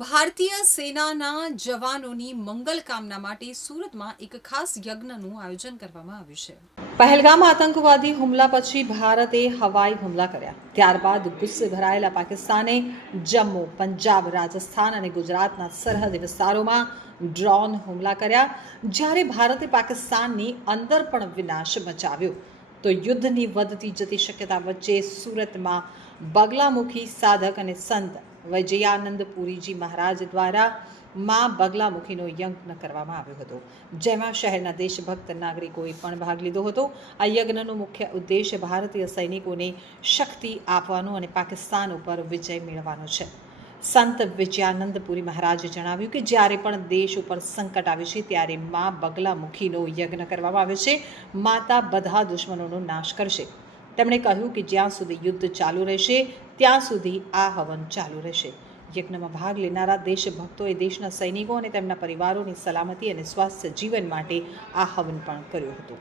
ભારતીય સેનાના જવાનોની મંગલ કામના માટે સુરતમાં એક ખાસ યજ્ઞનું આયોજન કરવામાં આવ્યું છે. પહેલગામ આતંકવાદી હુમલા પછી ભારતે હવાઈ હુમલા કર્યા. ત્યારબાદ ગુસ્સે ભરાયેલા પાકિસ્તાને જમ્મુ, પંજાબ, રાજસ્થાન અને ગુજરાતના સરહદ વિસ્તારોમાં ડ્રોન હુમલા કર્યા. જ્યારે ભારતે પાકિસ્તાનની અંદર પણ વિનાશ મચાવ્યો, તો યુદ્ધની વધતી જતી શક્યતા વચ્ચે સુરતમાં બગલામુખી સાધક અને સંત વૈજયાનંદ પુરીજી મહારાજ દ્વારા મા બગલામુખીનો યજ્ઞ કરવામાં આવ્યો હતો, જેમાં શહેરના દેશભક્ત નાગરિકોએ પણ ભાગ લીધો હતો. આ યજ્ઞનો મુખ્ય ઉદ્દેશ ભારતીય સૈનિકોને શક્તિ આપવાનો અને પાકિસ્તાન ઉપર વિજય મેળવવાનો છે. સંત વિજયાનંદપુરી મહારાજે જણાવ્યું કે જ્યારે પણ દેશ ઉપર સંકટ આવે છે, ત્યારે મા બગલામુખીનો યજ્ઞ કરવામાં આવે છે. માતા બધા દુશ્મનોનો નાશ કરશે. તેમણે કહ્યું કે જ્યાં સુધી યુદ્ધ ચાલુ રહેશે, ત્યાં સુધી આ હવન ચાલુ રહેશે. યજ્ઞમાં ભાગ લેનારા દેશભક્તોએ દેશના સૈનિકો અને તેમના પરિવારોની સલામતી અને સ્વાસ્થ્ય જીવન માટે આ હવન પણ કર્યું હતું.